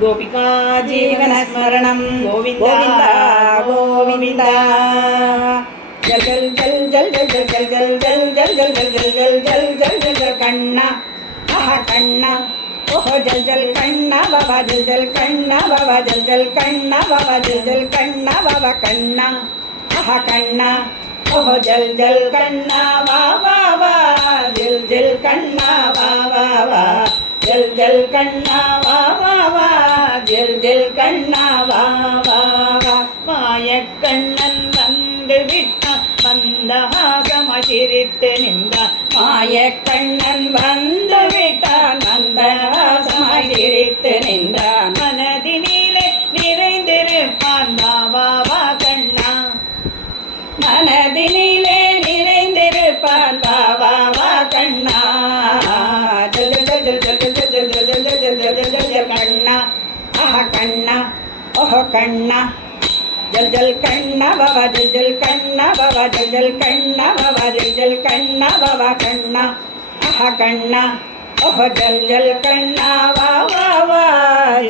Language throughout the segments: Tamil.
गोपिका जीवनस्मरणं गोविन्द गोविन्द जल जल जल जल जल जल जल जल जल जल जल जल जल जल जल जल जल कण्णा आहा कण्णा ओह जल जल कण्णा बाबा जल जल कण्णा बाबा जल जल कण्णा बाबा जल जल कण्णा बाबा कण्णा आहा कण्णा ओह जल जल कण्णा वा वा वा जल जल कण्णा वा वा वा जल जल कण्णा वा वा वा जल जल कण्णा वा वा वा மாயக்கண்ணன் வந்து விட்டான் மந்தஹாசமாய் சிரித்து நின்றான் மாயக்கண்ணன் வந்து விட்டான் மந்தஹாசமாய் சிரித்து நின்றான் மனதினிலே நிறைந்திருப்பான் வா வா வா கண்ணா மனதினிலே நிறைந்திருப்பான் வா வா வா கண்ணா ஜல் ஜல் ஜல் ஜல் ஜல் ஜல் ஜல் ஜல் ஜல் ஜல் ஜல் ஜல் ஜல் கண்ணா ஆஹா கண்ணா ஓஹோ கண்ணா जल जल कण्णा बाबा जल जल कण्णा बाबा जल जल कण्णा बाबा जल जल कण्णा बाबा कण्णा आहा कण्णा ओह जल जल कण्णा वा वा वा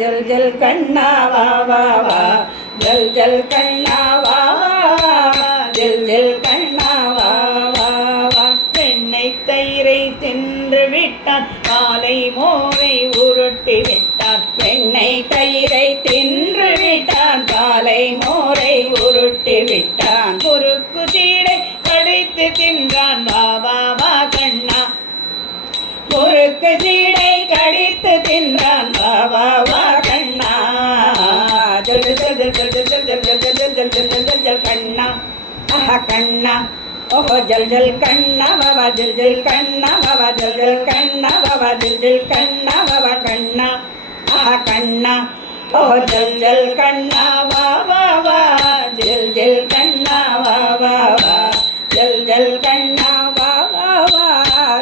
जल जल कण्णा वा वा वा जल जल कण्णा वा वा जल जल कण्णा वा वा वा வெண்ணை தயிரை தின்று விட்டான் பாலை மோரை உருட்டி விட்டான் வெண்ணை தயிரை தின்று விட்டான் பாலை மோரை உருட்டி விட்டான் குறுக்கு சீடை கடித்து தின்றான் வா வா வா கண்ணா குறுக்கு சீடை கடித்து தின்றான் வா வா வா கண்ணா ஜல் ஜல் ஜல் ஜல் ஜல் ஜல் ஜல் ஜல் ஜல் ஜல் ஜல் ஜல் ஜல் கண்ணா ஆஹா கண்ணா ओह जल जल कण्णा बाबा जल जल कण्णा बाबा जल जल कण्णा बाबा जल जल कण्णा बाबा कण्णा आहा कण्णा ओह जल जल कण्णा वा वा वा जल जल कण्णा वा वा वा जल जल कण्णा वा वा वा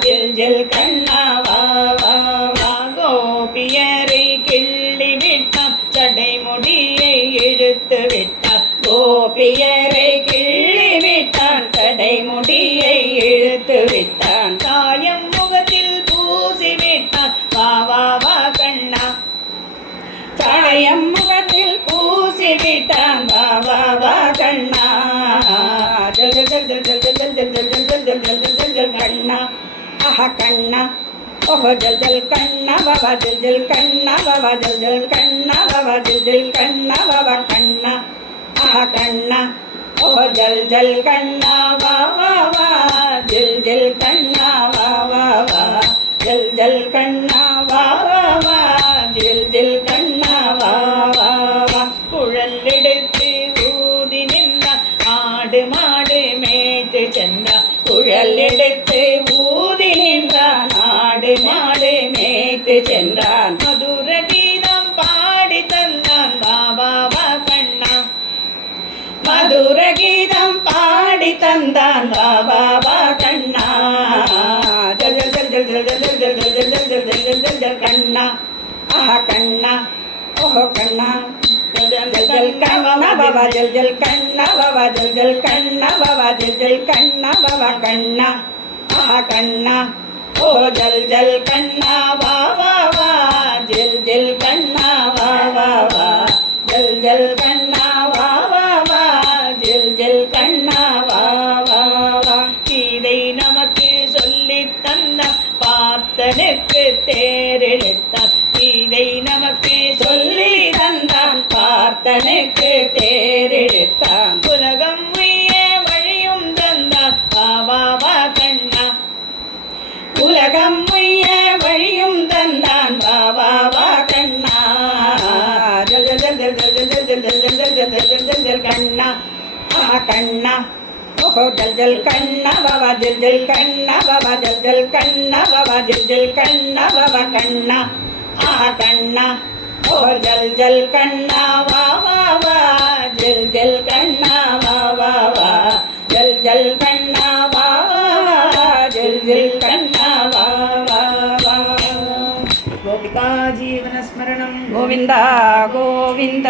जल जल कण्णा वा वा वा गोपियரை கிள்ளி விட்டான் சடை முடியை இழுத்து விட்டான் கோபியரை கிள்ளி விட்டான் சடை முடியை இழுத்து விட்டான் சாயம் முகத்தில் பூசி விட்டான் வா வா வா கண்ணா சாயம் முகத்தில் பூசி விட்டான் வா வா வா கண்ணா ஜல் ஜல் ஜல் ஜல் ஜல் ஜல் ஜல் ஜல் ஜல் ஜல் ஜல் ஜல் ஜல் கண்ணா ஆஹா கண்ணா ओह जल जल कण्णा बाबा जल जल कण्णा बाबा जल जल कण्णा बाबा जल जल कण्णा बाबा कण्णा आहा कण्णा ओह जल जल कण्णा वा वा वा जल जल कण्णा वा वा वा जल जल कण्णा वा वा वा जल जल कण्णा वा वा वा குழல் எடுத்து ஊதி நின்றான் ஆடு மாடு மேய்த்து சென்றான் குழல் எடுத்து ஊதி நின்றான் ஆடு மாடு மேய்த்து சென்றான் மதுர கீதம் பாடி தந்தான் வா வா வா கண்ணா மதுர கீதம் பாடி தந்தான் வா வா வா கண்ணா ஜல் ஜல் ஜல் ஜல் ஜல் ஜல் ஜல் ஜல் ஜல் ஜல் ஜல் ஜல் ஜல் ஜல் கண்ணா ஆஹா கண்ணா ஓஹோ கண்ணா जल जल कण्णा बाबा जल जल कण्णा बाबा जल जल कण्णा बाबा जल जल कण्णा बाबा कण्णा आहा कण्णा ओह जल जल कण्णा वा वा वा जल जल कण्णा वा वा वा जल जल कण्णा वा वा वा जल जल कण्णा वा वा वा கீதை நமக்கு சொல்லித் தந்தான் பார்த்தனுக்கு தேரெடுத்தான் கீதை நமக்கு சொல்லி தந்தான் பார்த்தனுக்கு தேரெடுத்தான் உலகம் உய்ய வழியும் தந்தான் வா வா வா கண்ணா உலகம் உய்ய வழியும் தந்தான் வா வா வா கண்ணா ஜல் ஜல் ஜல் ஜல் ஜல் ஜல் ஜல் ஜல் ஜல் ஜல் ஜல் ஜல் ஜல் கண்ணா ஆஹா கண்ணா ओह जल जल कण्णा बाबा जल जल कण्णा बाबा जल जल कण्णा बाबा जल जल कण्णा बाबा कण्णा आहा कण्णा ओह जल जल कण्णा वा वा वा जल जल कण्णा वा वा वा जल जल कण्णा वा वा वा जल जल कण्णा वा वा वा गोपिका जीवनस्मरणं गोविन्द गोविन्द